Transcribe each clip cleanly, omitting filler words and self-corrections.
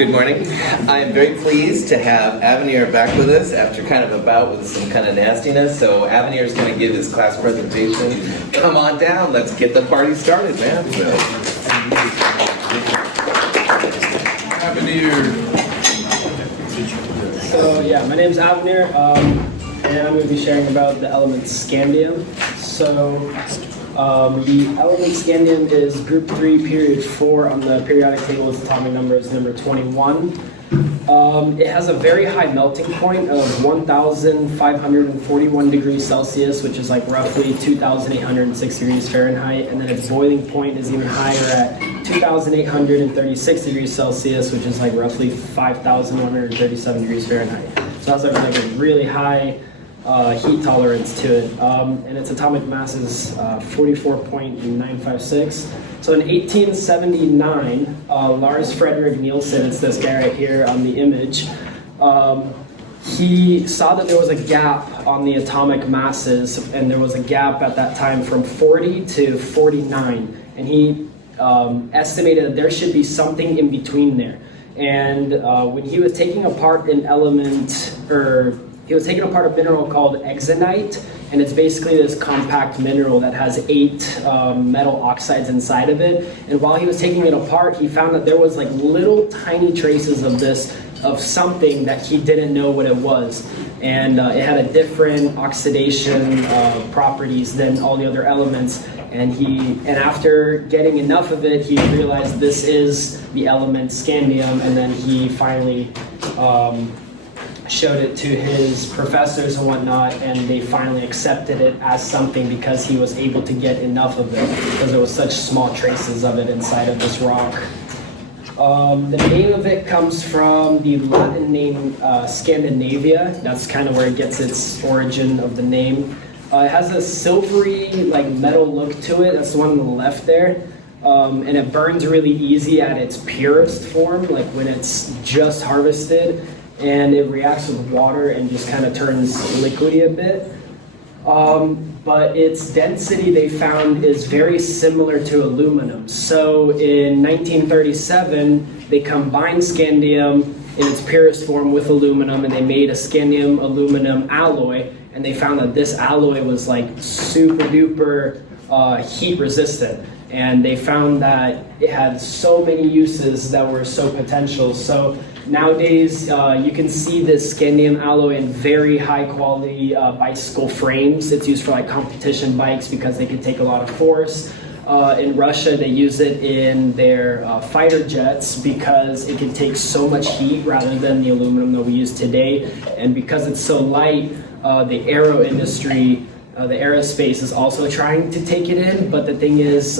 Good morning. I am very pleased to have Avenir back with us after kind of a bout with some kind of nastiness. So Avenir is going to give his class presentation. Come on down. Let's get the party started, man. Avenir. So yeah, my name is Avenir, and I'm going to be sharing about the element scandium. So the element scandium is group 3, period 4 on the periodic table. Its atomic number is number 21. It has a very high melting point of 1,541 degrees Celsius, which is like roughly 2,806 degrees Fahrenheit, and then its boiling point is even higher at 2,836 degrees Celsius, which is like roughly 5,137 degrees Fahrenheit. So that's like a really high heat tolerance to it, and its atomic mass is 44.956. So in 1879, Lars Fredrik Nielsen, it's this guy right here on the image, he saw that there was a gap on the atomic masses, and there was a gap at that time from 40 to 49, and he estimated that there should be something in between there. And when he was taking apart an element, he was taking apart a mineral called exenite, and it's basically this compact mineral that has 8 metal oxides inside of it. And while he was taking it apart, he found that there was like little tiny traces of something that he didn't know what it was. And it had a different oxidation properties than all the other elements. And after getting enough of it, he realized this is the element scandium, and then he finally showed it to his professors and whatnot, and they finally accepted it as something because he was able to get enough of it, because there was such small traces of it inside of this rock. The name of it comes from the Latin name Scandinavia. That's kind of where it gets its origin of the name. It has a silvery, like metal look to it. That's the one on the left there. And it burns really easy at its purest form, like when it's just harvested. And it reacts with water and just kind of turns liquidy a bit. But its density, they found, is very similar to aluminum. So in 1937, they combined scandium in its purest form with aluminum, and they made a scandium-aluminum alloy. And they found that this alloy was like super duper heat resistant. And they found that it had so many uses that were so potential. So nowadays, you can see this scandium alloy in very high quality bicycle frames. It's used for like competition bikes because they can take a lot of force. In Russia, they use it in their fighter jets because it can take so much heat rather than the aluminum that we use today. And because it's so light, the aero industry, the aerospace is also trying to take it in. But the thing is,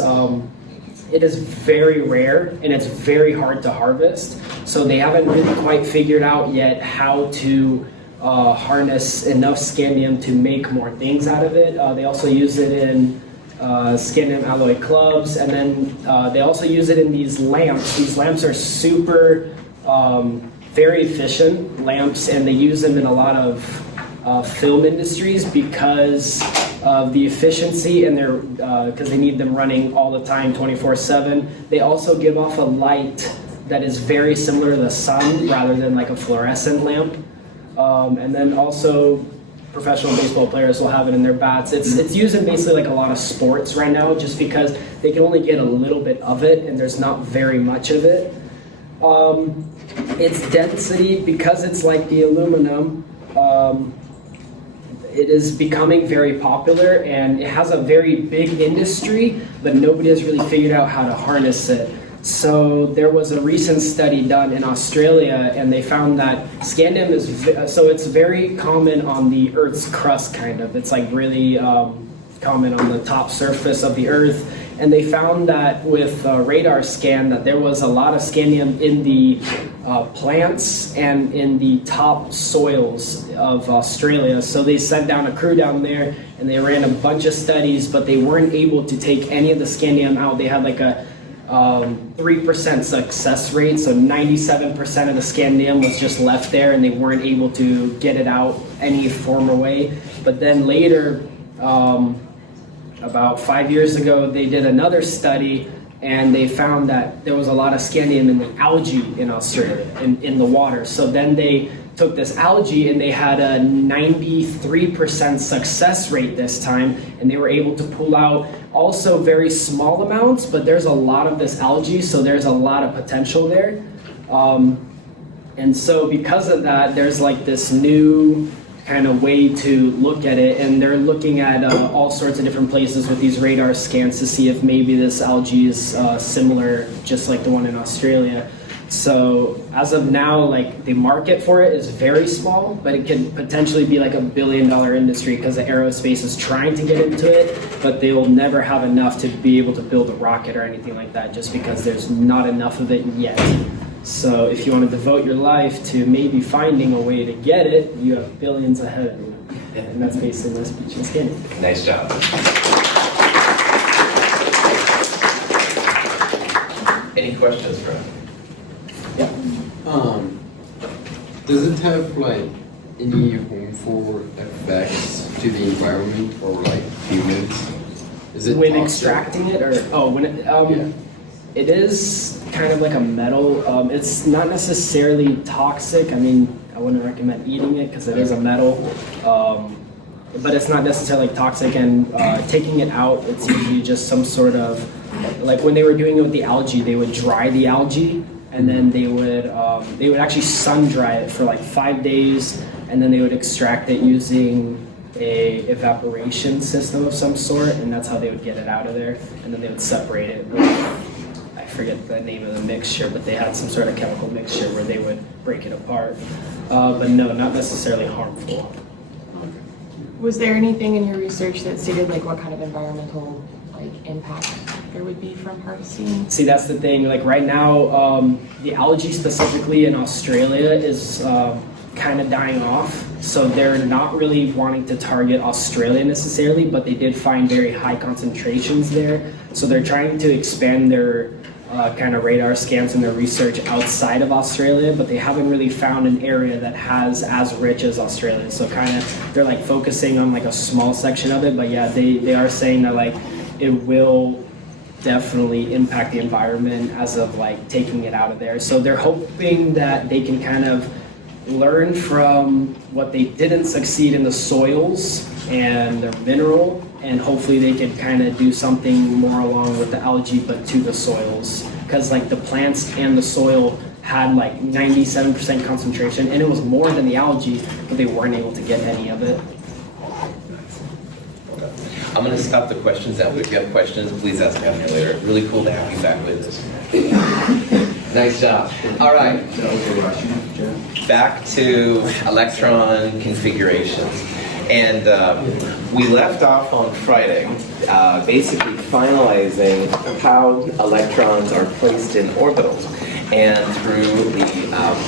it is very rare and it's very hard to harvest. So they haven't really quite figured out yet how to harness enough scandium to make more things out of it. They also use it in scandium alloy clubs, and then they also use it in these lamps. These lamps are super, very efficient lamps, and they use them in a lot of film industries because of the efficiency, and because they need them running all the time, 24/7. They also give off a light that is very similar to the sun rather than like a fluorescent lamp. And then also professional baseball players will have it in their bats. It's used in basically like a lot of sports right now just because they can only get a little bit of it and there's not very much of it. Its density, because it's like the aluminum, it is becoming very popular, and it has a very big industry, but nobody has really figured out how to harness it. So there was a recent study done in Australia, and they found that scandium is, so it's very common on the Earth's crust, kind of. It's like really common on the top surface of the Earth. And they found that with radar scan that there was a lot of scandium in the plants and in the top soils of Australia. So they sent down a crew down there and they ran a bunch of studies, but they weren't able to take any of the scandium out. They had like a 3% success rate, so 97% of the scandium was just left there and they weren't able to get it out any form or way. But then later, about 5 years ago, they did another study and they found that there was a lot of scandium in the algae in Australia, in the water. So then they took this algae and they had a 93% success rate this time, and they were able to pull out also very small amounts, but there's a lot of this algae, so there's a lot of potential there. And so because of that, there's like this new kind of way to look at it, and they're looking at all sorts of different places with these radar scans to see if maybe this algae is similar, just like the one in Australia. So as of now, like the market for it is very small, but it could potentially be like $1 billion industry because the aerospace is trying to get into it, but they'll never have enough to be able to build a rocket or anything like that, just because there's not enough of it yet. So if you want to devote your life to maybe finding a way to get it, you have billions ahead of you. And that's basically my speech and scanning. Nice job. Any questions, Fred? Yeah. Does it have like any harmful effects to the environment or like humans? Is it When toxic? extracting it, or when it, Yeah. it is kind of like a metal. It's not necessarily toxic. I mean, I wouldn't recommend eating it because it is a metal. But it's not necessarily toxic, and taking it out, it's usually just some sort of, like when they were doing it with the algae, they would dry the algae, and then they would actually sun dry it for like 5 days, and then they would extract it using a evaporation system of some sort, and that's how they would get it out of there, and then they would separate it with, I forget the name of the mixture, but they had some sort of chemical mixture where they would break it apart. But no, not necessarily harmful. Was there anything in your research that stated like what kind of environmental like impact there would be from harvesting? See, that's the thing. Like right now, the algae specifically in Australia is kind of dying off. So they're not really wanting to target Australia necessarily, but they did find very high concentrations there. So they're trying to expand their kind of radar scans and their research outside of Australia, but they haven't really found an area that has as rich as Australia. So kind of they're like focusing on like a small section of it, but yeah, they are saying that like it will definitely impact the environment as of like taking it out of there. So they're hoping that they can kind of learn from what they didn't succeed in the soils and their mineral, and hopefully they can kind of do something more along with the algae but to the soils, because like the plants and the soil had like 97% concentration, and it was more than the algae, but they weren't able to get any of it. I'm going to stop the questions now. If you have questions, please ask me later. Really cool to have you back with us. Nice job. All right. Back to electron configurations. And we left off on Friday, basically finalizing how electrons are placed in orbitals. And through the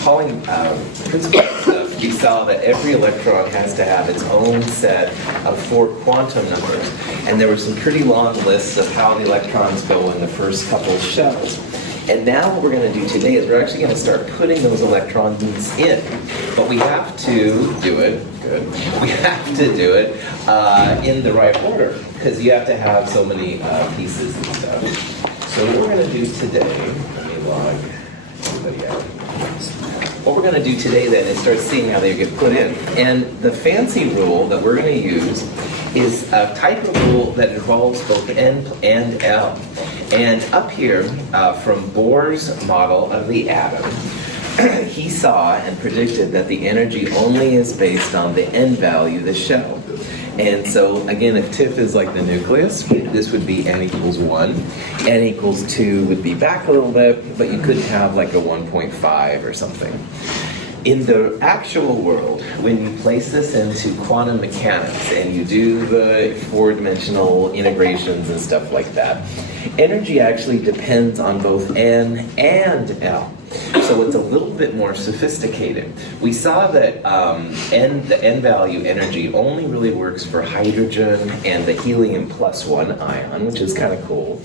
Pauling principle stuff, we saw that every electron has to have its own set of 4 quantum numbers. And there were some pretty long lists of how the electrons go in the first couple of shells. And now what we're going to do today is we're actually going to start putting those electrons in. But we have to do it, good, we have to do it in the right order, because you have to have so many pieces and stuff. So what we're going to do today, let me log everybody out. What we're going to do today then is start seeing how they get put in. And the fancy rule that we're going to use is a type of rule that involves both N and L. And up here, from Bohr's model of the atom, he saw and predicted that the energy only is based on the N value, the shell. And so, again, if TIF is like the nucleus, this would be N equals 1. N equals 2 would be back a little bit, but you could have like a 1.5 or something. In the actual world, when you place this into quantum mechanics and you do the 4-dimensional integrations and stuff like that, energy actually depends on both N and L. So it's a little bit more sophisticated. We saw that the N value energy only really works for hydrogen and the helium +1 ion, which is kind of cool.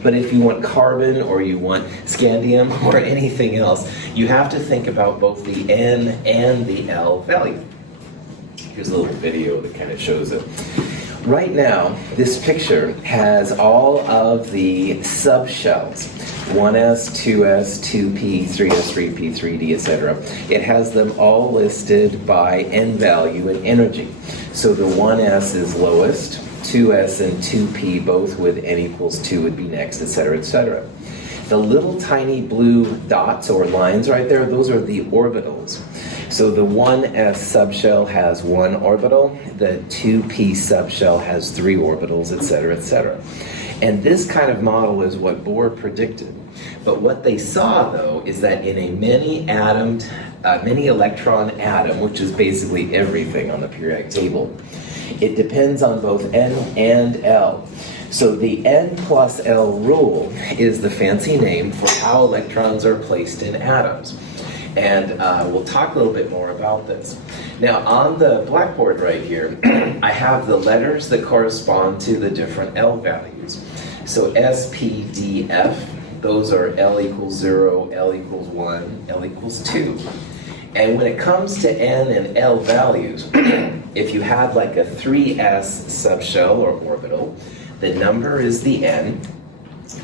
But if you want carbon or you want scandium or anything else, you have to think about both the N and the L value. Here's a little video that kind of shows it. Right now, this picture has all of the subshells, 1s, 2s, 2p, 3s, 3p, 3d, etc. It has them all listed by n value and energy. So the 1s is lowest, 2s and 2p both with n equals 2 would be next, etc., etc. The little tiny blue dots or lines right there, those are the orbitals. So the 1s subshell has 1 orbital, the 2p subshell has 3 orbitals, etc., etc. And this kind of model is what Bohr predicted. But what they saw, though, is that in a many electron atom, which is basically everything on the periodic table, it depends on both n and l. So the n plus l rule is the fancy name for how electrons are placed in atoms. And we'll talk a little bit more about this. Now, on the blackboard right here, I have the letters that correspond to the different L values. So S, P, D, F, those are L equals 0, L equals 1, L equals 2. And when it comes to N and L values, if you had like a 3s subshell or orbital, the number is the N.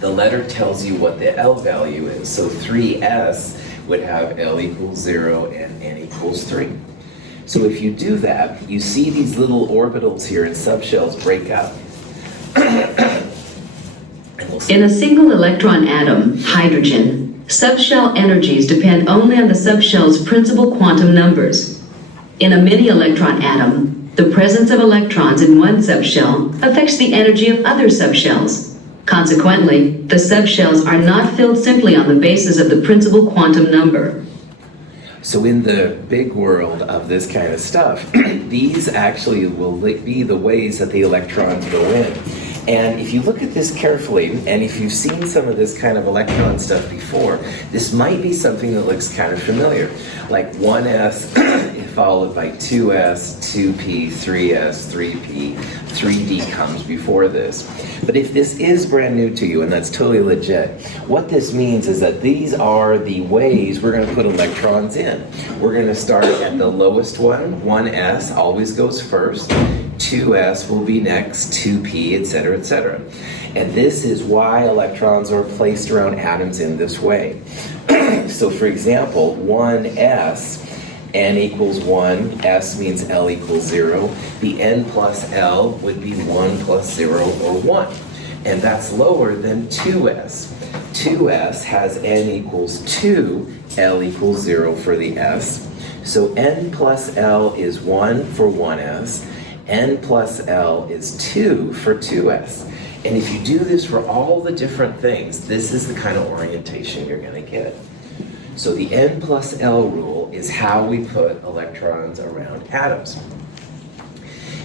The letter tells you what the L value is. So 3s would have L equals 0 and N equals 3. So if you do that, you see these little orbitals here in subshells break up. In a single electron atom, hydrogen, subshell energies depend only on the subshell's principal quantum numbers. In a mini-electron atom, the presence of electrons in one subshell affects the energy of other subshells. Consequently, the subshells are not filled simply on the basis of the principal quantum number. So in the big world of this kind of stuff, these actually will be the ways that the electrons go in. And if you look at this carefully, and if you've seen some of this kind of electron stuff before, this might be something that looks kind of familiar. Like 1s followed by 2s, 2p, 3s, 3p, 3d comes before this. But if this is brand new to you, and that's totally legit, what this means is that these are the ways we're going to put electrons in. We're going to start at the lowest one, 1s always goes first, 2s will be next, 2p, etc., etc. And this is why electrons are placed around atoms in this way. So for example, 1s, n equals 1, s means l equals 0. The n plus l would be 1 plus 0 or 1. And that's lower than 2s. 2s has n equals 2, l equals 0 for the s. So n plus l is 1 for 1s. N plus L is 2 for 2s. And if you do this for all the different things, this is the kind of orientation you're going to get. So the N plus L rule is how we put electrons around atoms.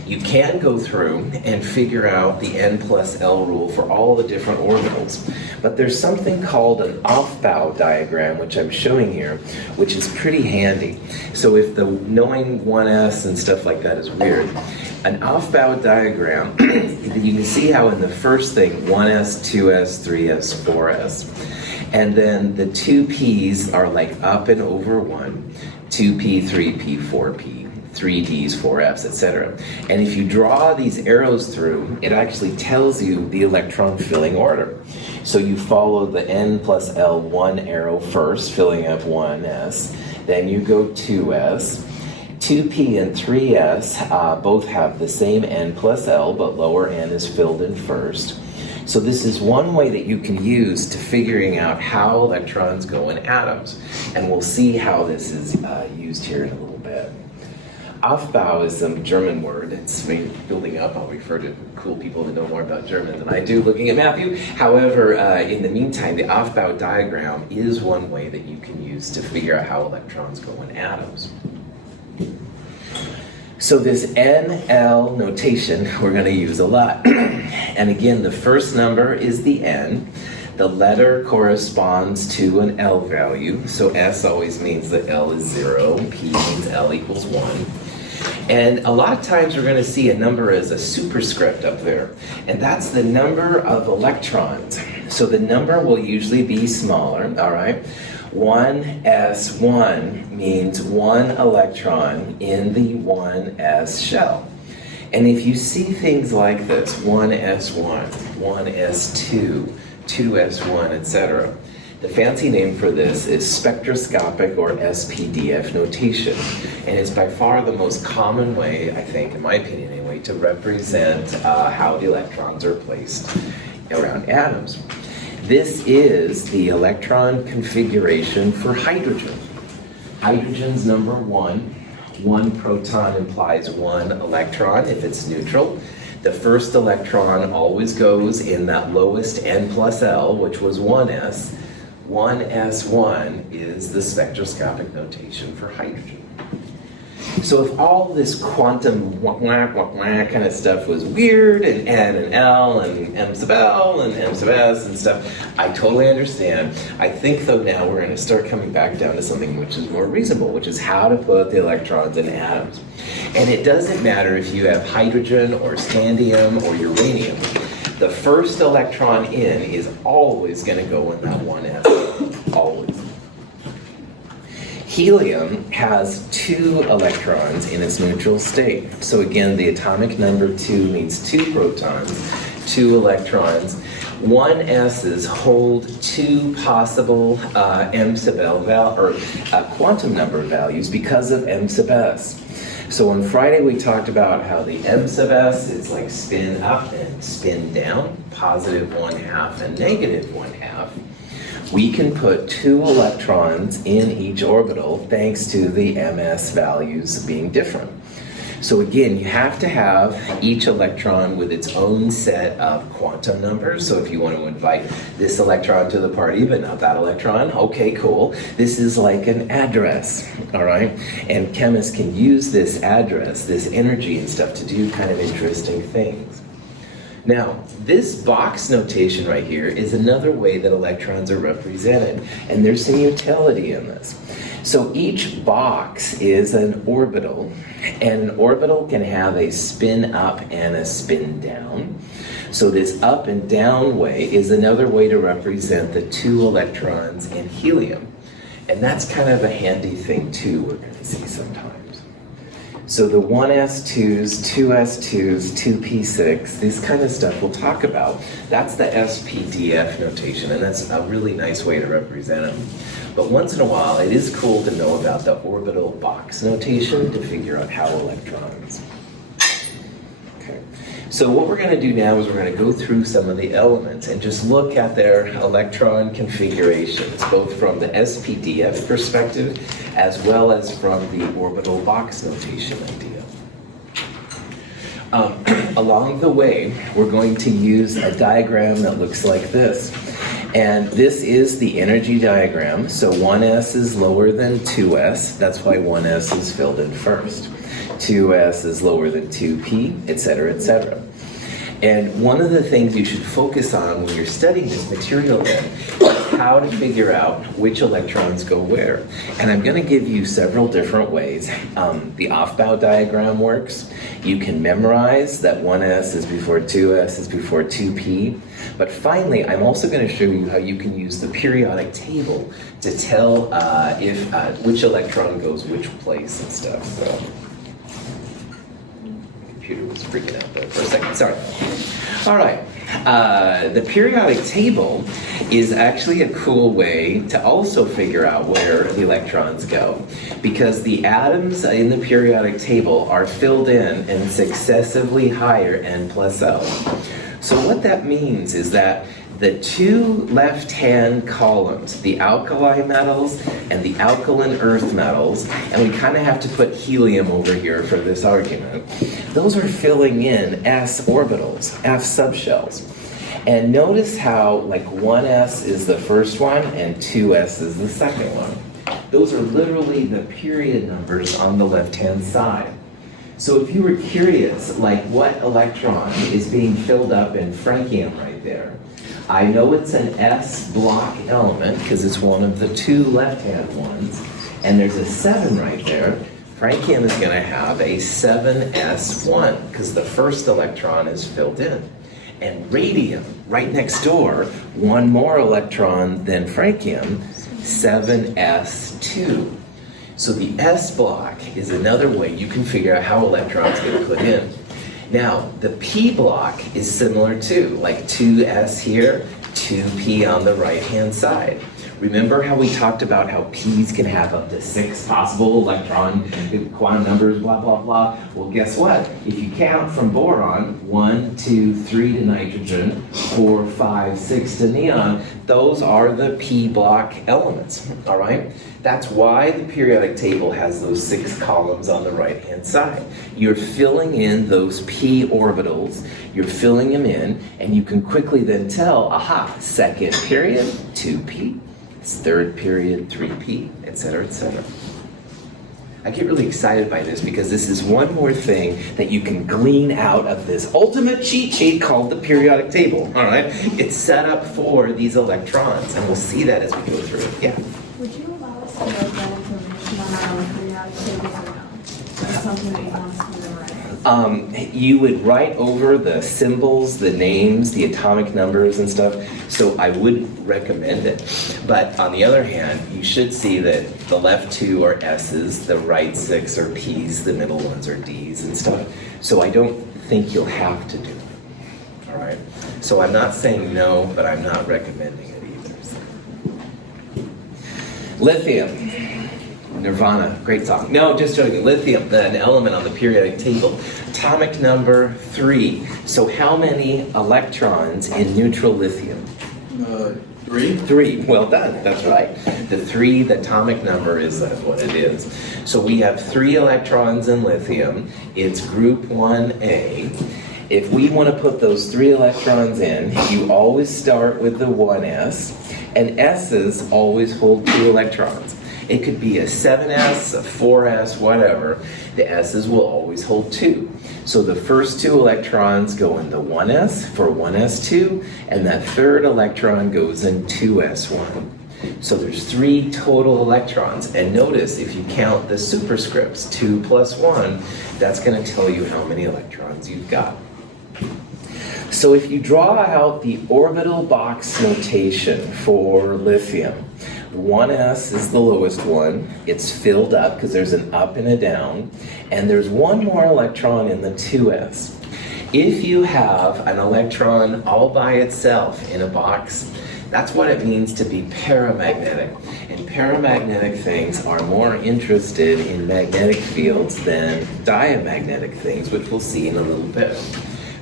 You can go through and figure out the N plus L rule for all the different orbitals, but there's something called an Aufbau diagram, which I'm showing here, which is pretty handy. So if the knowing 1s and stuff like that is weird, an Aufbau diagram, you can see how in the first thing, 1s, 2s, 3s, 4s, and then the 2p's are like up and over 1, 2p, 3p, 4p, 3ds, 4f's, etc. And if you draw these arrows through, it actually tells you the electron filling order. So you follow the n plus l1 arrow first, filling up 1s, then you go 2s, 2p and 3s both have the same n plus l, but lower n is filled in first. So this is one way that you can use to figuring out how electrons go in atoms. And we'll see how this is used here in a little bit. Aufbau is a German word. It's building up. I'll refer to cool people that know more about German than I do looking at Matthew. However, in the meantime, the Aufbau diagram is one way that you can use to figure out how electrons go in atoms. So this NL notation we're going to use a lot. And again, the first number is the N. The letter corresponds to an L value. So S always means that L is 0. P means L equals 1. And a lot of times we're going to see a number as a superscript up there. And that's the number of electrons. So the number will usually be smaller, all right? 1s1 means 1 electron in the 1s shell. And if you see things like this, 1s1, 1s2, 2s1, etc., the fancy name for this is spectroscopic or SPDF notation. And it's by far the most common way, I think, in my opinion anyway, to represent how the electrons are placed around atoms. This is the electron configuration for hydrogen. Hydrogen's number 1. 1 proton implies 1 electron if it's neutral. The first electron always goes in that lowest n plus L, which was 1s. 1s1 is the spectroscopic notation for hydrogen. So if all this quantum kind of stuff was weird, and N and L and M sub L and M sub S and stuff, I totally understand. I think though now we're going to start coming back down to something which is more reasonable, which is how to put the electrons in atoms. And it doesn't matter if you have hydrogen or scandium or uranium. The first electron in is always going to go in that 1s, always. Helium has 2 electrons in its neutral state. So again, the atomic number 2 means 2 protons, 2 electrons. 1s's hold 2 possible m sub L quantum number values because of m sub s. So on Friday we talked about how the m sub s is like spin up and spin down, positive 1/2 and negative 1/2. We can put 2 electrons in each orbital thanks to the ms values being different. So again, you have to have each electron with its own set of quantum numbers. So if you want to invite this electron to the party, but not that electron, okay, cool. This is like an address, all right? And chemists can use this address, this energy and stuff to do kind of interesting things. Now, this box notation right here is another way that electrons are represented, and there's some utility in this. So each box is an orbital, and an orbital can have a spin up and a spin down. So this up and down way is another way to represent the 2 electrons in helium. And that's kind of a handy thing too, we're going to see sometimes. So the 1s2s, 2s2s, 2p6, this kind of stuff we'll talk about. That's the SPDF notation, and that's a really nice way to represent them. But once in a while, it is cool to know about the orbital box notation to figure out how electrons. Okay. So what we're going to do now is we're going to go through some of the elements and just look at their electron configurations, both from the SPDF perspective as well as from the orbital box notation idea. Along the way, we're going to use a diagram that looks like this. And this is the energy diagram. So 1s is lower than 2s. That's why 1s is filled in first. 2s is lower than 2p, etc., etc. And one of the things you should focus on when you're studying this material then is how to figure out which electrons go where. And I'm going to give you several different ways. The Aufbau diagram works. You can memorize that 1s is before 2s is before 2p. But finally, I'm also going to show you how you can use the periodic table to tell which electron goes which place and stuff. So, computer was freaking out there for a second, sorry. All right, the periodic table is actually a cool way to also figure out where the electrons go, because the atoms in the periodic table are filled in successively higher n plus L. So what that means is that the 2 left-hand columns, the alkali metals and the alkaline earth metals, and we kind of have to put helium over here for this argument, those are filling in s orbitals, f subshells. And notice how like 1s is the first one and 2s is the second one. Those are literally the period numbers on the left-hand side. So if you were curious, like what electron is being filled up in francium right there, I know it's an S block element because it's one of the 2 left-hand ones, and there's a 7 right there. Francium is going to have a 7s1 because the first electron is filled in. And radium, right next door, 1 more electron than francium, 7s2. So the S block is another way you can figure out how electrons get put in. Now, the p block is similar too, like 2s here, 2p on the right-hand side. Remember how we talked about how p's can have up to 6 possible electron quantum numbers, blah, blah, blah? Well, guess what? If you count from boron, 1, 2, 3 to nitrogen, 4, 5, 6 to neon, those are the p block elements, all right? That's why the periodic table has those 6 columns on the right-hand side. You're filling in those p orbitals, you're filling them in, and you can quickly then tell, aha, second period, 2p. Third period, 3p, etc., etc. I get really excited by this because this is one more thing that you can glean out of this ultimate cheat sheet called the periodic table, all right? It's set up for these electrons, and we'll see that as we go through it. Yeah? Would you allow us to write that information on our periodic tables or no? That's something that you want us to memorize. You would write over the symbols, the names, the atomic numbers and stuff, so I would recommend it. But on the other hand, you should see that the left 2 are S's, the right 6 are P's, the middle ones are D's and stuff. So I don't think you'll have to do it, all right? So I'm not saying no, but I'm not recommending it either. So. Lithium. Nirvana, great song. No, just joking. Lithium, an element on the periodic table. Atomic number 3. So how many electrons in neutral lithium? 3. 3. Well done. That's right. The 3, the atomic number is what it is. So we have 3 electrons in lithium. It's group 1A. If we want to put those 3 electrons in, you always start with the 1s, and s's always hold 2 electrons. It could be a 7s, a 4s, whatever. The s's will always hold 2. So the first 2 electrons go in the 1s for 1s2, and that third electron goes in 2s1. So there's 3 total electrons. And notice, if you count the superscripts, 2 plus 1, that's going to tell you how many electrons you've got. So if you draw out the orbital box notation for lithium, 1s is the lowest one. It's filled up because there's an up and a down. And there's one more electron in the 2s. If you have an electron all by itself in a box, that's what it means to be paramagnetic. And paramagnetic things are more interested in magnetic fields than diamagnetic things, which we'll see in a little bit.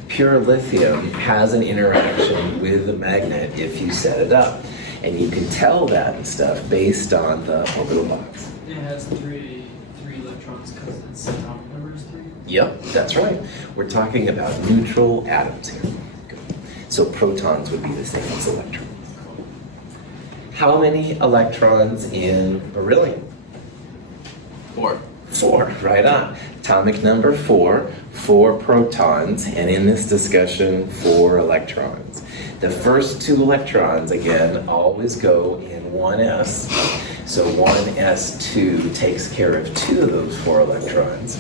Pure lithium has an interaction with the magnet if you set it up. And you can tell that and stuff based on the orbital box. It has three electrons because its atomic number is 3? Yep, that's right. We're talking about neutral atoms here. Good. So protons would be the same as electrons. How many electrons in beryllium? 4. 4, right on. Atomic number 4, 4 protons, and in this discussion, 4 electrons. The first 2 electrons, again, always go in 1s. So 1s2 takes care of 2 of those 4 electrons.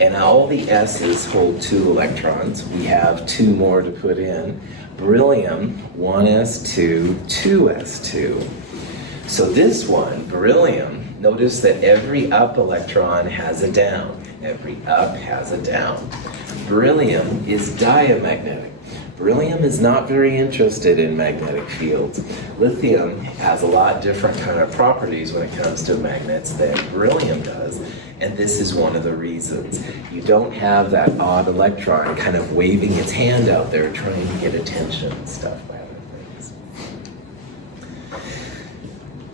And all the s's hold 2 electrons. We have 2 more to put in. Beryllium, 1s2, 2s2. So this one, beryllium, notice that every up electron has a down. Every up has a down. Beryllium is diamagnetic. Beryllium is not very interested in magnetic fields. Lithium has a lot different kind of properties when it comes to magnets than beryllium does. And this is one of the reasons. You don't have that odd electron kind of waving its hand out there trying to get attention and stuff by other things.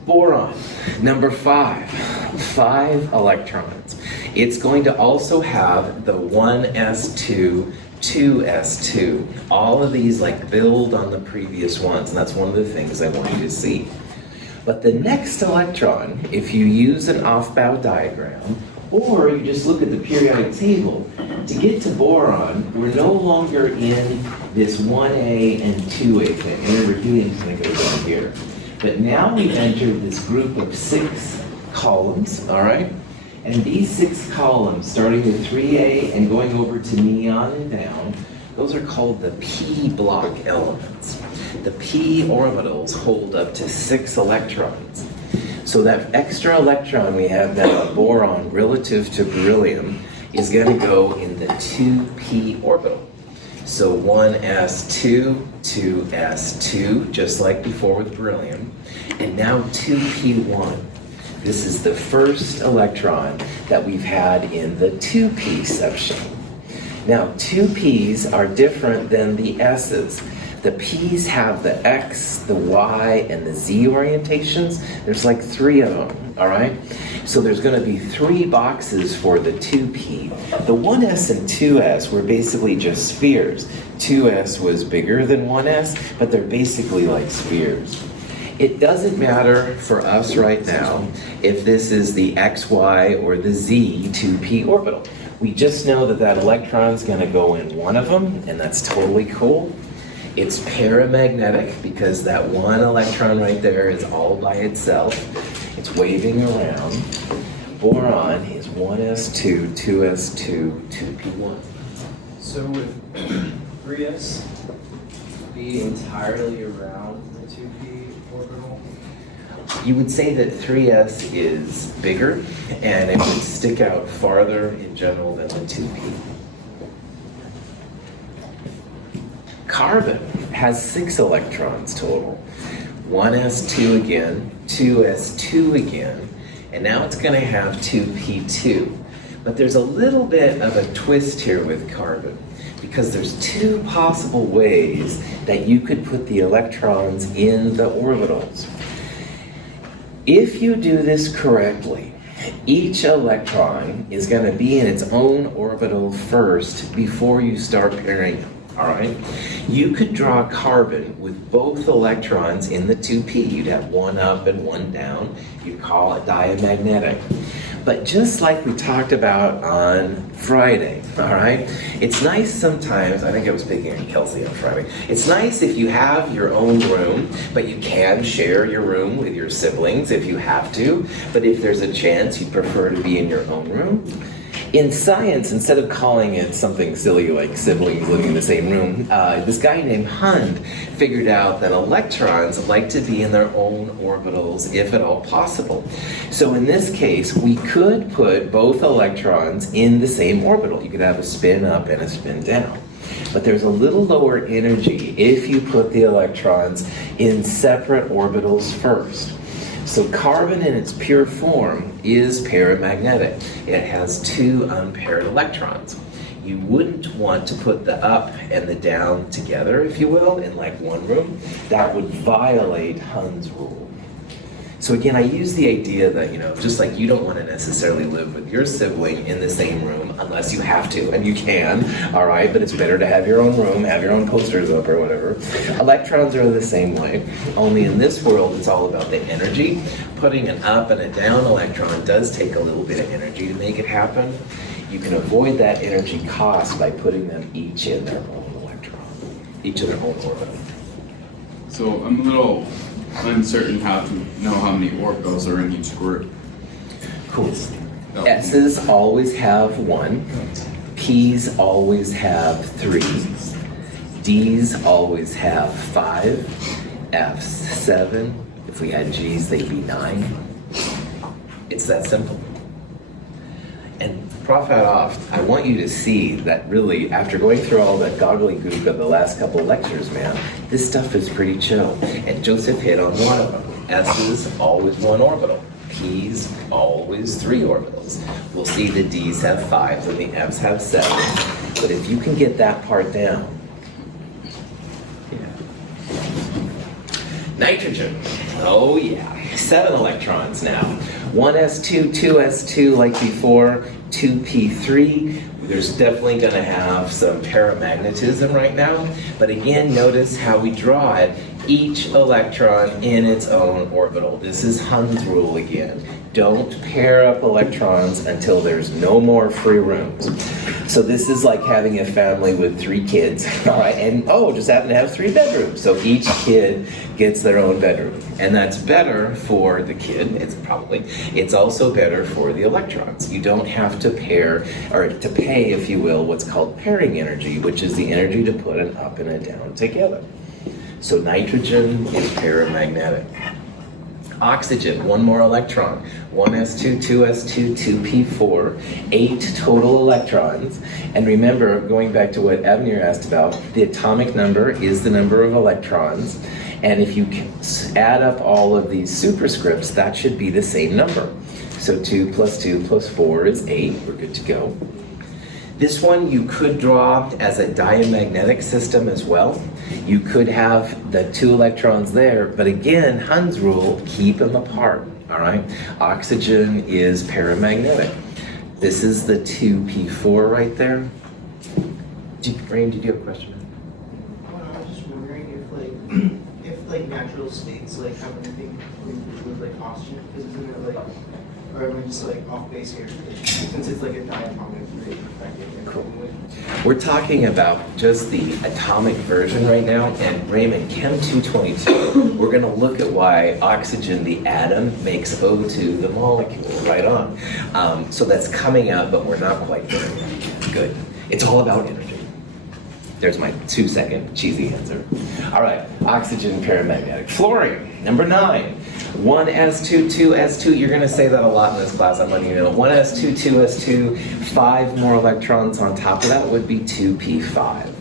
Boron, number 5. 5 electrons. It's going to also have the 1s2, 2s2. All of these like build on the previous ones, and that's one of the things I want you to see. But the next electron, if you use an off-bow diagram, or you just look at the periodic table, to get to boron, we're no longer in this 1a and 2a thing. Remember, helium's going to go down here. But now we've entered this group of 6 columns, all right? And these 6 columns, starting with 3a and going over to neon and down, those are called the p block elements. The p orbitals hold up to 6 electrons. So that extra electron we have now, boron, relative to beryllium, is going to go in the 2p orbital. So 1s2, 2s2, just like before with beryllium, and now 2p1. This is the first electron that we've had in the 2p subshell. Now 2p's are different than the s's. The p's have the x, the y, and the z orientations. There's like 3 of them, all right? So there's going to be 3 boxes for the 2p. The 1s and 2s were basically just spheres. 2s was bigger than 1s, but they're basically like spheres. It doesn't matter for us right now if this is the x, y, or the z 2p orbital. We just know that that electron's going to go in one of them, and that's totally cool. It's paramagnetic because that one electron right there is all by itself. It's waving around. Boron is 1s2, 2s2, 2p1. So would 3s be entirely around the 2p orbital? You would say that 3s is bigger, and it would stick out farther in general than the 2p. Carbon has 6 electrons total. 1s2 again, 2s2 again, and now it's going to have 2p2. But there's a little bit of a twist here with carbon, because there's 2 possible ways that you could put the electrons in the orbitals. If you do this correctly, each electron is going to be in its own orbital first before you start pairing them. All right? You could draw carbon with both electrons in the 2p. You'd have one up and one down. You'd call it diamagnetic. But just like we talked about on Friday, all right? It's nice sometimes, I think I was speaking to Kelsey on Friday, it's nice if you have your own room, but you can share your room with your siblings if you have to. But if there's a chance you'd prefer to be in your own room, in science, instead of calling it something silly like siblings living in the same room, this guy named Hund figured out that electrons like to be in their own orbitals if at all possible. So in this case, we could put both electrons in the same orbital. You could have a spin up and a spin down. But there's a little lower energy if you put the electrons in separate orbitals first. So carbon in its pure form is paramagnetic. It has 2 unpaired electrons. You wouldn't want to put the up and the down together, if you will, in like one room. That would violate Hund's rule. So again, I use the idea that, just like you don't want to necessarily live with your sibling in the same room unless you have to, and you can, all right, but it's better to have your own room, have your own posters up or whatever. Electrons are the same way, only in this world it's all about the energy. Putting an up and a down electron does take a little bit of energy to make it happen. You can avoid that energy cost by putting them each in their own electron, each in their own orbital. So I'm a little uncertain how to know how many orbitals are in each group. Cool. S's always have 1. P's always have 3. D's always have 5. F's 7. If we had G's, they'd be 9. It's that simple. And Prof. Hadoft, I want you to see that really, after going through all that gobbledygook of the last couple lectures, man, this stuff is pretty chill. And Joseph hit on one of them. S's, always 1 orbital. P's, always 3 orbitals. We'll see the D's have 5 and the F's have 7. But if you can get that part down, nitrogen. Oh yeah, 7 electrons now. 1s2, 2s2 like before, 2p3. There's definitely going to have some paramagnetism right now. But again, notice how we draw it. Each electron in its own orbital. This is Hund's rule again. Don't pair up electrons until there's no more free rooms. So this is like having a family with 3 kids, all right? And just happen to have 3 bedrooms. So each kid gets their own bedroom. And that's better for the kid, it's also better for the electrons. You don't have to pair, or to pay, if you will, what's called pairing energy, which is the energy to put an up and a down together. So nitrogen is paramagnetic. Oxygen, 1 more electron. 1s2, 2s2, 2p4, 8 total electrons. And remember, going back to what Avner asked about, the atomic number is the number of electrons. And if you add up all of these superscripts, that should be the same number. So 2 plus 2 plus 4 is 8. We're good to go. This one you could draw as a diamagnetic system as well. You could have the 2 electrons there, but again, Hund's rule, keep them apart, all right? Oxygen is paramagnetic. This is the 2p4 right there. Rain, did you have a question? I was just wondering if like natural states like have anything to do with like oxygen, because isn't it like, or am I just like off base here? Since it's like a diatomic effective. Cool. We're talking about just the atomic version right now, and Raymond, Chem 222, we're going to look at why oxygen, the atom, makes O2 the molecule, right on. So that's coming out, but we're not quite there yet. Good. It's all about energy. There's my 2-second cheesy answer. All right, oxygen paramagnetic. Fluorine, number 9. 1s2, 2s2, you're gonna say that a lot in this class, I'm letting you know. 1s2, 2s2, 5 more electrons on top of that would be 2p5.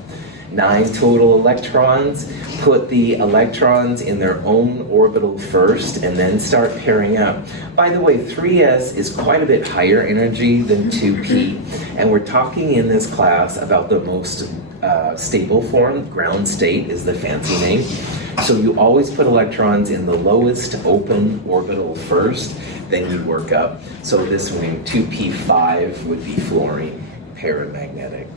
9 total electrons. Put the electrons in their own orbital first and then start pairing up. By the way, 3s is quite a bit higher energy than 2p. And we're talking in this class about the most stable form. Ground state is the fancy name. So you always put electrons in the lowest open orbital first, then you work up. So this one, 2p5 would be fluorine, paramagnetic.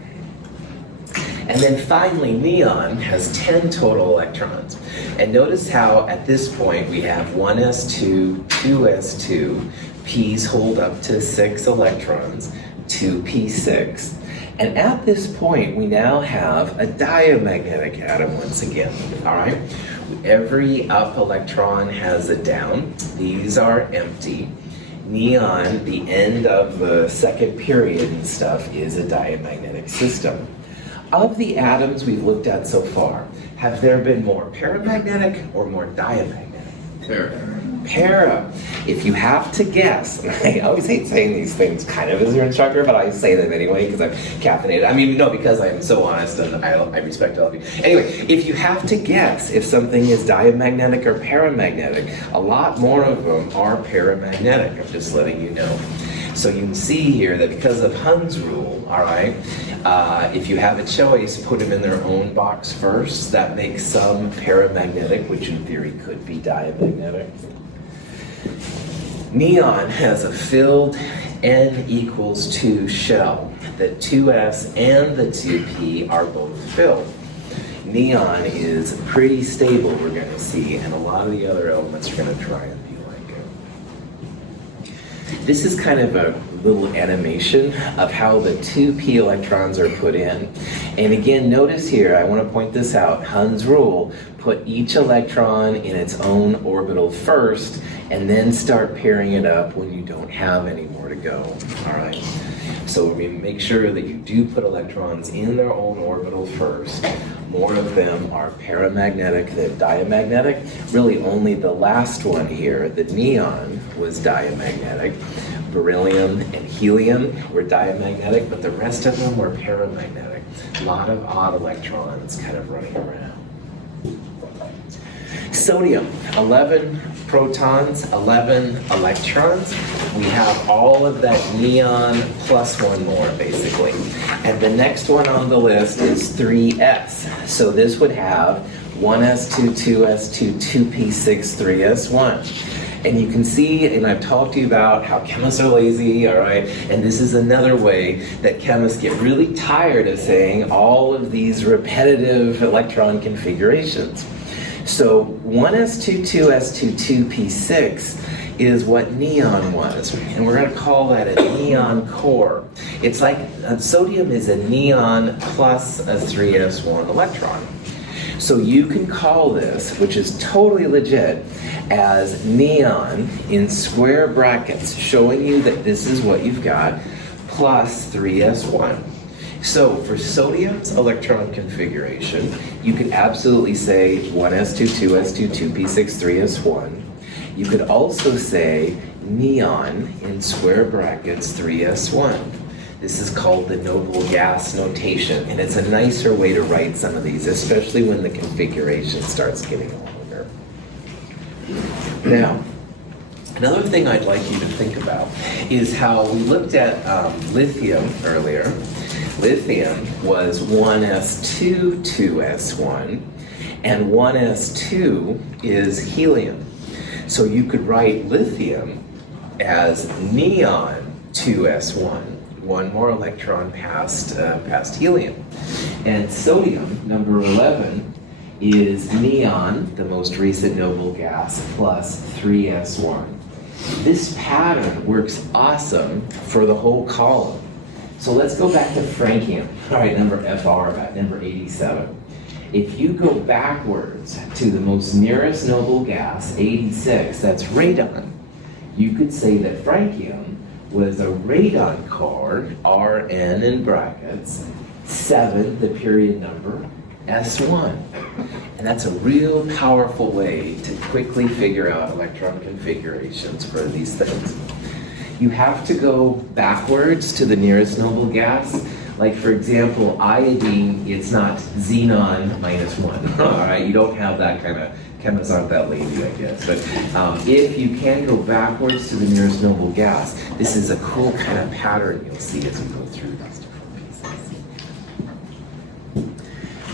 And then finally, neon has 10 total electrons. And notice how at this point we have 1s2, 2s2, p's hold up to 6 electrons, 2p6. And at this point, we now have a diamagnetic atom once again, all right? Every up electron has a down. These are empty. Neon, the end of the second period and stuff, is a diamagnetic system. Of the atoms we've looked at so far, have there been more paramagnetic or more diamagnetic? Para. If you have to guess, I always hate saying these things kind of as your instructor, but I say them anyway because I'm caffeinated. I mean, no, because I'm so honest and I respect all of you. Anyway, if you have to guess if something is diamagnetic or paramagnetic, a lot more of them are paramagnetic. I'm just letting you know. So you can see here that because of Hund's rule, all right, if you have a choice, put them in their own box first. That makes some paramagnetic, which in theory could be diamagnetic. Neon has a filled N equals 2 shell. The 2s and the 2p are both filled. Neon is pretty stable, we're going to see, and a lot of the other elements are going to try and be like it. This is kind of a little animation of how the 2p electrons are put in. And again, notice here, I want to point this out, Hund's rule, put each electron in its own orbital first, and then start pairing it up when you don't have any more to go, all right? So we make sure that you do put electrons in their own orbital first. More of them are paramagnetic than diamagnetic. Really only the last one here, the neon, was diamagnetic. Beryllium and helium were diamagnetic, but the rest of them were paramagnetic. A lot of odd electrons kind of running around. Sodium, 11 protons, 11 electrons. We have all of that neon plus one more, basically. And the next one on the list is 3s. So this would have 1s2, 2s2, 2p6, 3s1. And you can see, and I've talked to you about how chemists are lazy, all right? And this is another way that chemists get really tired of saying all of these repetitive electron configurations. So 1s2, 2s2, 2p6 is what neon was. And we're going to call that a neon core. It's like sodium is a neon plus a 3s1 electron. So you can call this, which is totally legit, as neon in square brackets, showing you that this is what you've got, plus 3s1. So for sodium's electron configuration, you could absolutely say 1s2, 2s2, 2p6, 3s1. You could also say neon in square brackets 3s1. This is called the noble gas notation, and it's a nicer way to write some of these, especially when the configuration starts getting longer. Now, another thing I'd like you to think about is how we looked at lithium earlier. Lithium was 1s2, 2s1, and 1s2 is helium. So you could write lithium as neon 2s1, one more electron past helium. And sodium, number 11, is neon, the most recent noble gas, plus 3s1. This pattern works awesome for the whole column. So let's go back to francium. All right, number 87. If you go backwards to the most nearest noble gas, 86, that's radon, you could say that francium was a radon core, Rn in brackets, 7, the period number, S1. And that's a real powerful way to quickly figure out electron configurations for these things. You have to go backwards to the nearest noble gas. Like for example, iodine, it's not xenon -1. All right, you don't have that kind of, chemists aren't that lazy, I guess. But if you can go backwards to the nearest noble gas, this is a cool kind of pattern you'll see as we go through these different pieces.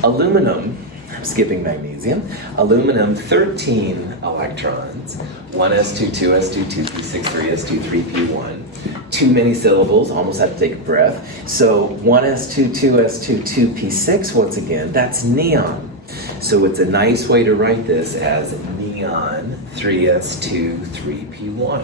Aluminum, I'm skipping magnesium. Aluminum, 13 electrons, 1s2, 2s2, 2p6, 3s2, 3p1. Too many syllables, almost have to take a breath. So 1s2, 2s2, 2p6, once again, that's neon. So it's a nice way to write this as neon 3s2, 3p1.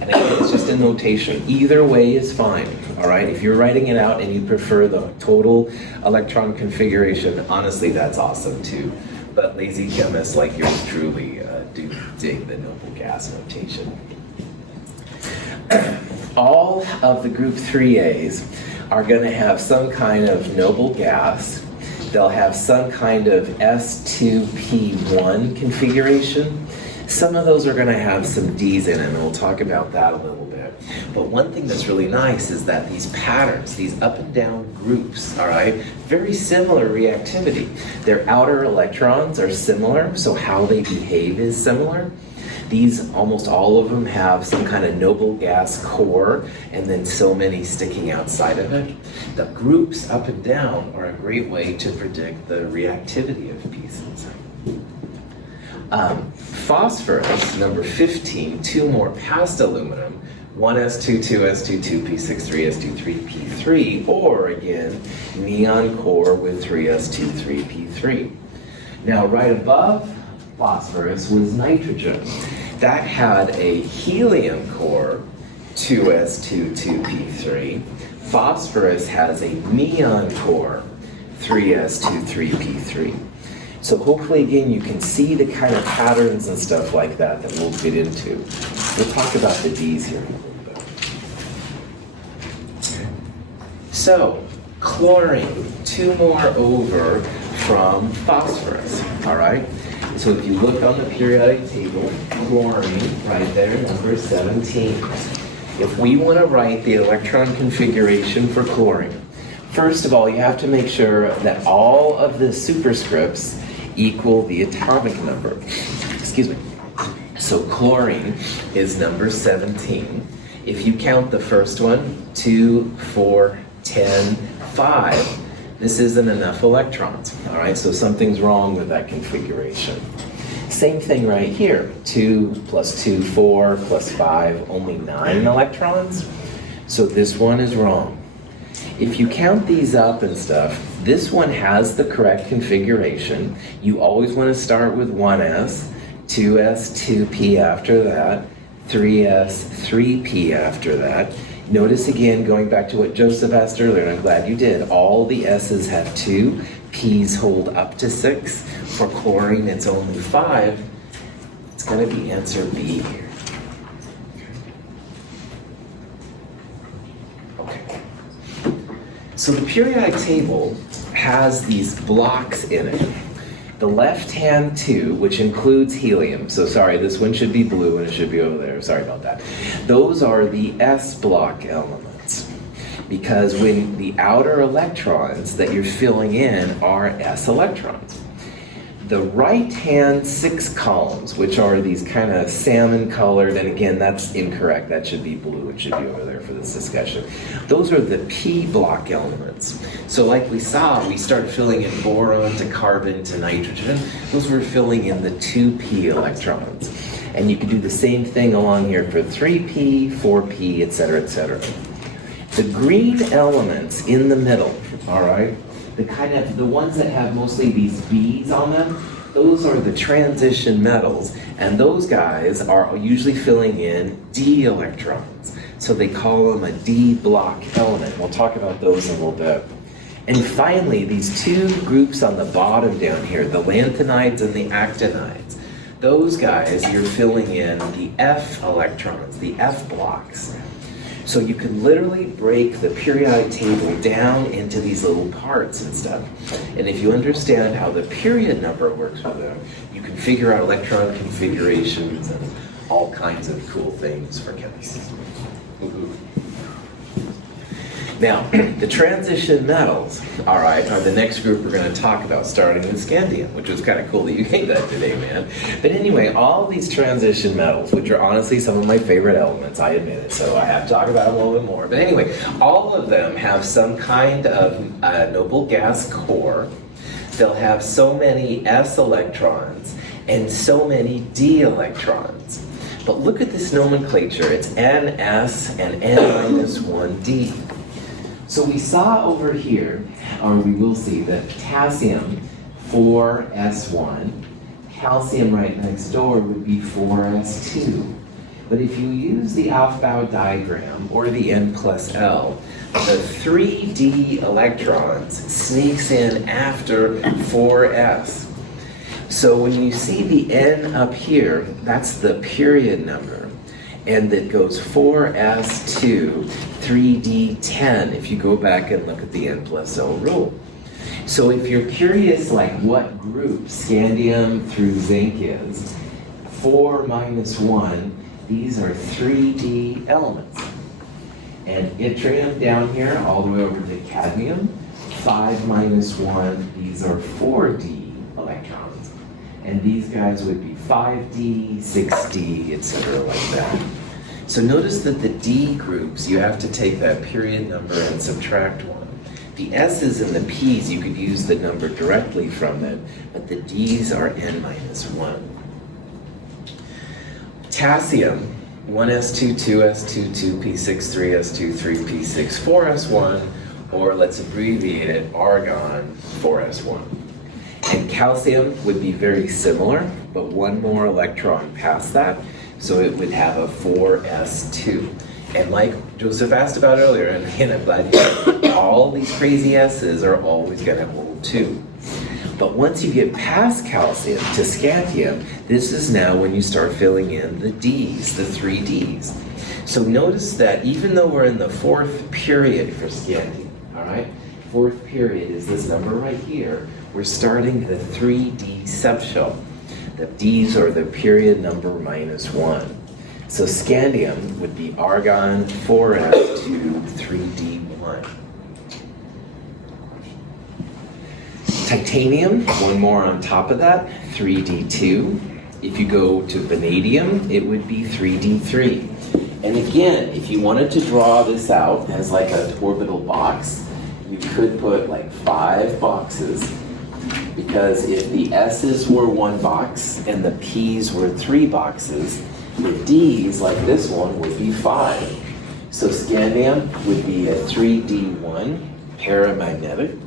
And again, it's just a notation. Either way is fine, all right? If you're writing it out and you prefer the total electron configuration, honestly, that's awesome too. But lazy chemists like yours truly do dig the noble gas notation. All of the group 3As are going to have some kind of noble gas. They'll have some kind of S2P1 configuration. Some of those are going to have some D's in it, and we'll talk about that a little bit. But one thing that's really nice is that these patterns, these up and down groups, all right, very similar reactivity. Their outer electrons are similar, so how they behave is similar. These, almost all of them have some kind of noble gas core and then so many sticking outside of it. The groups up and down are a great way to predict the reactivity of pieces. Phosphorus, number 15, 2 more past aluminum, 1s2, 2s2, 2p6, 3s2, 3p3, or again, neon core with 3s2, 3p3. Now right above phosphorus was nitrogen. That had a helium core, 2s2, 2p3. Phosphorus has a neon core, 3s2, 3p3. So hopefully, again, you can see the kind of patterns and stuff like that that we'll get into. We'll talk about the D's here in a little bit. So, chlorine, 2 more over from phosphorus, all right? So if you look on the periodic table, chlorine, right there, number 17. If we want to write the electron configuration for chlorine, first of all, you have to make sure that all of the superscripts equal the atomic number. Excuse me. So chlorine is number 17. If you count the first one, 2, 4, 10, 5, this isn't enough electrons, all right? So something's wrong with that configuration. Same thing right here, 2 plus 2, 4 plus 5, only 9 electrons. So this one is wrong. If you count these up and stuff, this one has the correct configuration. You always want to start with 1s, 2s, 2p after that, 3s, 3p after that. Notice again, going back to what Joseph asked earlier, and I'm glad you did, all the s's have 2, p's hold up to 6. For chlorine, it's only 5. It's going to be answer B here. Okay. So the periodic table has these blocks in it. The left-hand two, which includes helium, so sorry, this one should be blue and it should be over there, sorry about that. Those are the s block elements, because when the outer electrons that you're filling in are s electrons. The right-hand 6 columns, which are these kind of salmon colored, and again, that's incorrect, that should be blue, it should be over there for this discussion. Those are the p block elements. So like we saw, we start filling in boron to carbon to nitrogen. Those were filling in the 2p electrons. And you can do the same thing along here for 3p, 4p, etc., etc. The green elements in the middle, all right, the ones that have mostly these B's on them, those are the transition metals, and those guys are usually filling in D electrons. So they call them a D block element. We'll talk about those in a little bit. And finally, these two groups on the bottom down here, the lanthanides and the actinides, those guys, you're filling in the F electrons, the F blocks. So you can literally break the periodic table down into these little parts and stuff. And if you understand how the period number works with them, you can figure out electron configurations and all kinds of cool things for chemists. Now, the transition metals, all right, are the next group we're going to talk about, starting with scandium, which was kind of cool that you came that today, man. But anyway, all these transition metals, which are honestly some of my favorite elements, I admit it, so I have to talk about them a little bit more. But anyway, all of them have some kind of noble gas core. They'll have so many s electrons and so many d electrons. But look at this nomenclature. It's Ns and N-1d. So we saw over here, or we will see, that potassium 4s1, calcium right next door would be 4s2. But if you use the Aufbau diagram, or the N plus L, the 3d electrons sneaks in after 4s. So when you see the N up here, that's the period number. And that goes 4s2, 3d10, if you go back and look at the N plus L rule. So if you're curious like what group scandium through zinc is, 4 minus 1, these are 3d elements. And yttrium down here, all the way over to cadmium, 5 minus 1, these are 4d electrons. And these guys would be 5d, 6d, etc. like that. So notice that the D groups, you have to take that period number and subtract 1. The S's and the P's, you could use the number directly from them, but the D's are N minus 1. Potassium, 1s2, 2s2, 2p6, 3s2, 3p6, 4s1, or let's abbreviate it, argon, 4s1. And calcium would be very similar, but one more electron past that, so it would have a 4s2. And like Joseph asked about earlier, and again, I'm glad you asked, all these crazy S's are always going to hold 2. But once you get past calcium to scandium, this is now when you start filling in the D's, the 3 D's. So notice that even though we're in the 4th period for scandium, all right, 4th period is this number right here, we're starting the 3D subshell. The D's are the period number minus 1. So scandium would be argon 4s2 3d1. Titanium, one more on top of that, 3d2. If you go to vanadium, it would be 3d3. And again, if you wanted to draw this out as like an orbital box, you could put like 5 boxes, because if the S's were 1 box and the P's were 3 boxes, the D's, like this one, would be 5. So scandium would be a 3d1, paramagnetic.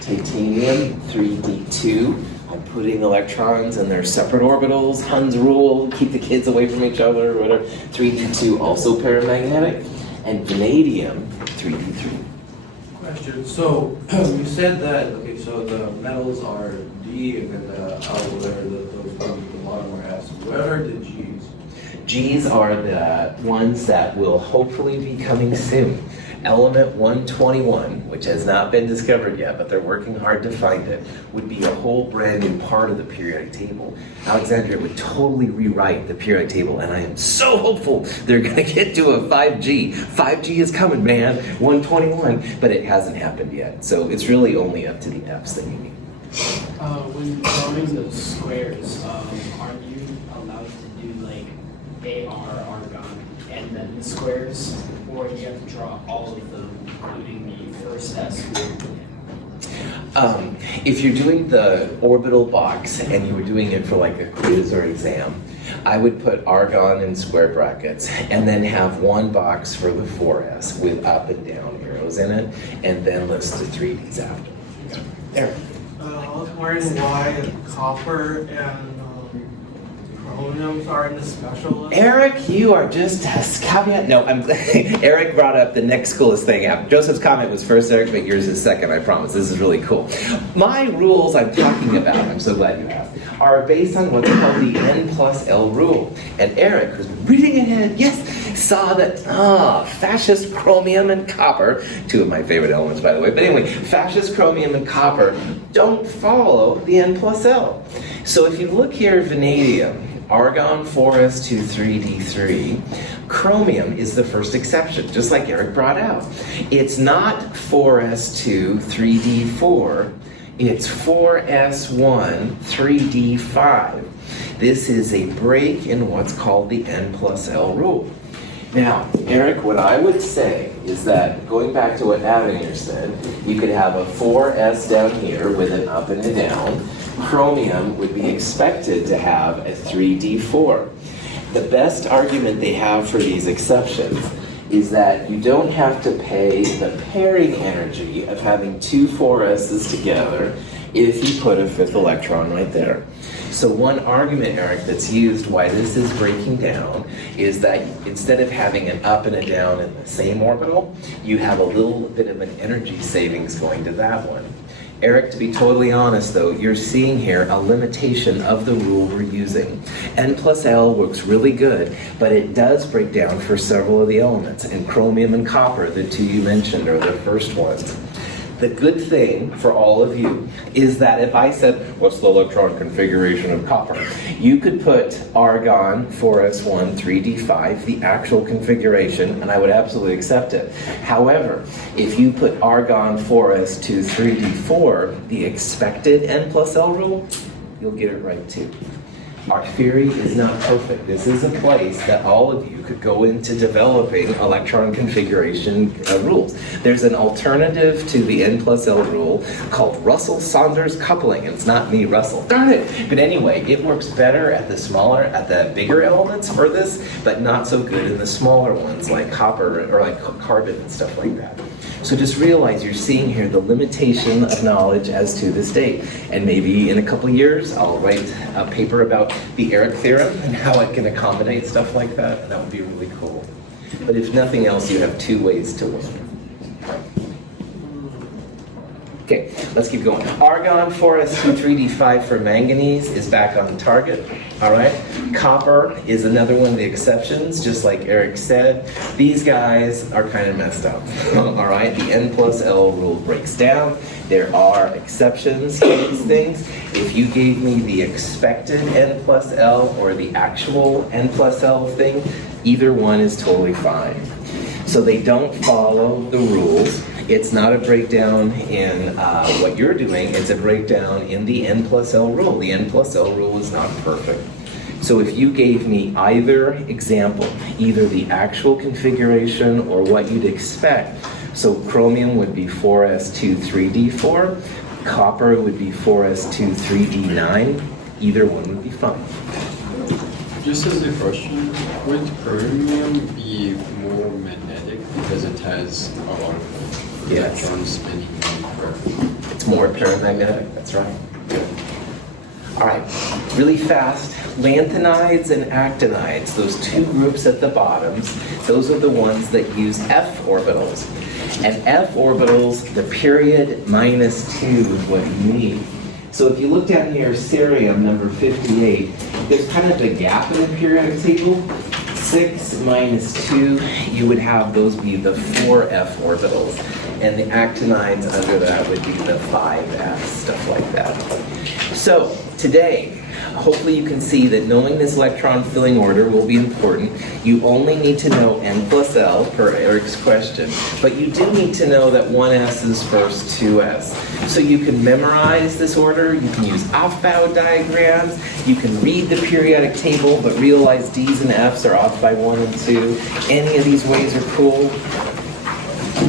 Titanium, 3d2. I'm putting electrons in their separate orbitals, Hund's rule, keep the kids away from each other, or whatever. 3d2, also paramagnetic. And vanadium, 3d3. Question. So you said that, okay, so the metals are D and then the those ones at the bottom are S. What are the G's? G's are the ones that will hopefully be coming soon. element 121, which has not been discovered yet, but they're working hard to find it, would be a whole brand new part of the periodic table. Alexandria would totally rewrite the periodic table, and I am so hopeful they're going to get to a 5G. 5G is coming, man, 121, but it hasn't happened yet. So it's really only up to the F's that you need. When drawing those squares, are you allowed to do like AR, argon, and then the squares, or do you have to draw all of them, including the first S? If you're doing the orbital box and you were doing it for like a quiz or exam, I would put argon in square brackets and then have one box for the 4S with up and down arrows in it, and then list the 3Ds after. There. I was wondering why copper and chromiums are in the special list. Eric, you are just a caveat. No, Eric brought up the next coolest thing. Joseph's comment was first, Eric, but yours is second, I promise. This is really cool. My rules I'm talking about, I'm so glad you asked, are based on what's called the N plus L rule. And Eric, who's reading ahead, yes, saw that, fascist chromium and copper, two of my favorite elements, by the way, but anyway, fascist chromium and copper don't follow the N plus L. So if you look here, vanadium, argon 4s2 3d3, chromium is the first exception, just like Eric brought out. It's not 4s2 3d4, it's 4s1 3d5. This is a break in what's called the N plus L rule. Now, Eric, what I would say is that, going back to what Avenir said, you could have a 4s down here with an up and a down. Chromium would be expected to have a 3d4. The best argument they have for these exceptions is that you don't have to pay the pairing energy of having two 4s's together if you put a fifth electron right there. So one argument, Eric, that's used why this is breaking down is that instead of having an up and a down in the same orbital, you have a little bit of an energy savings going to that one. Eric, to be totally honest though, you're seeing here a limitation of the rule we're using. N plus L works really good, but it does break down for several of the elements, and chromium and copper, the two you mentioned, are the first ones. The good thing for all of you is that if I said, what's the electron configuration of copper? You could put argon 4s1 3d5, the actual configuration, and I would absolutely accept it. However, if you put argon 4s2 3d4, the expected N plus L rule, you'll get it right too. Our theory is not perfect. This is a place that all of you could go into developing electron configuration rules. There's an alternative to the N plus L rule called Russell-Saunders coupling, and it's not me, Russell. Darn it! But anyway, it works better at the bigger elements for this, but not so good in the smaller ones like copper or like carbon and stuff like that. So just realize you're seeing here the limitation of knowledge as to this date. And maybe in a couple years, I'll write a paper about the Eric theorem and how it can accommodate stuff like that. And that would be really cool. But if nothing else, you have two ways to win. Okay, let's keep going. Argon 4s2 3d5 for manganese is back on target. All right. Copper is another one of the exceptions, just like Eric said. These guys are kind of messed up. All right. The N plus L rule breaks down. There are exceptions to these things. If you gave me the expected N plus L or the actual N plus L thing, either one is totally fine. So they don't follow the rules. It's not a breakdown in what you're doing, it's a breakdown in the N plus L rule. The N plus L rule is not perfect. So if you gave me either example, either the actual configuration or what you'd expect, so chromium would be 4s2 3d4, copper would be 4s2 3d9, either one would be fine. Just as a question, would chromium be more magnetic because it has a lot of electrons spinning per? It's more paramagnetic, that's right. Good. All right, really fast. Lanthanides and actinides, those two groups at the bottoms, those are the ones that use F orbitals. And F orbitals, the period -2 is what you need. So if you look down here, cerium number 58, there's kind of a gap in the periodic table. 6 minus 2, you would have those be the 4f orbitals. And the actinides under that would be the 5f, stuff like that. So, today, hopefully you can see that knowing this electron filling order will be important. You only need to know n plus l per Eric's question, but you do need to know that 1s is first 2s. So you can memorize this order, you can use Aufbau diagrams, you can read the periodic table but realize d's and f's are off by 1 and 2. Any of these ways are cool.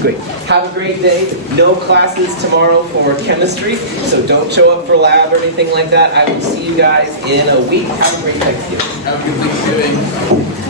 Great. Have a great day. No classes tomorrow for chemistry, so don't show up for lab or anything like that. I will see you guys in a week. Have a great Thanksgiving. Have a good Thanksgiving.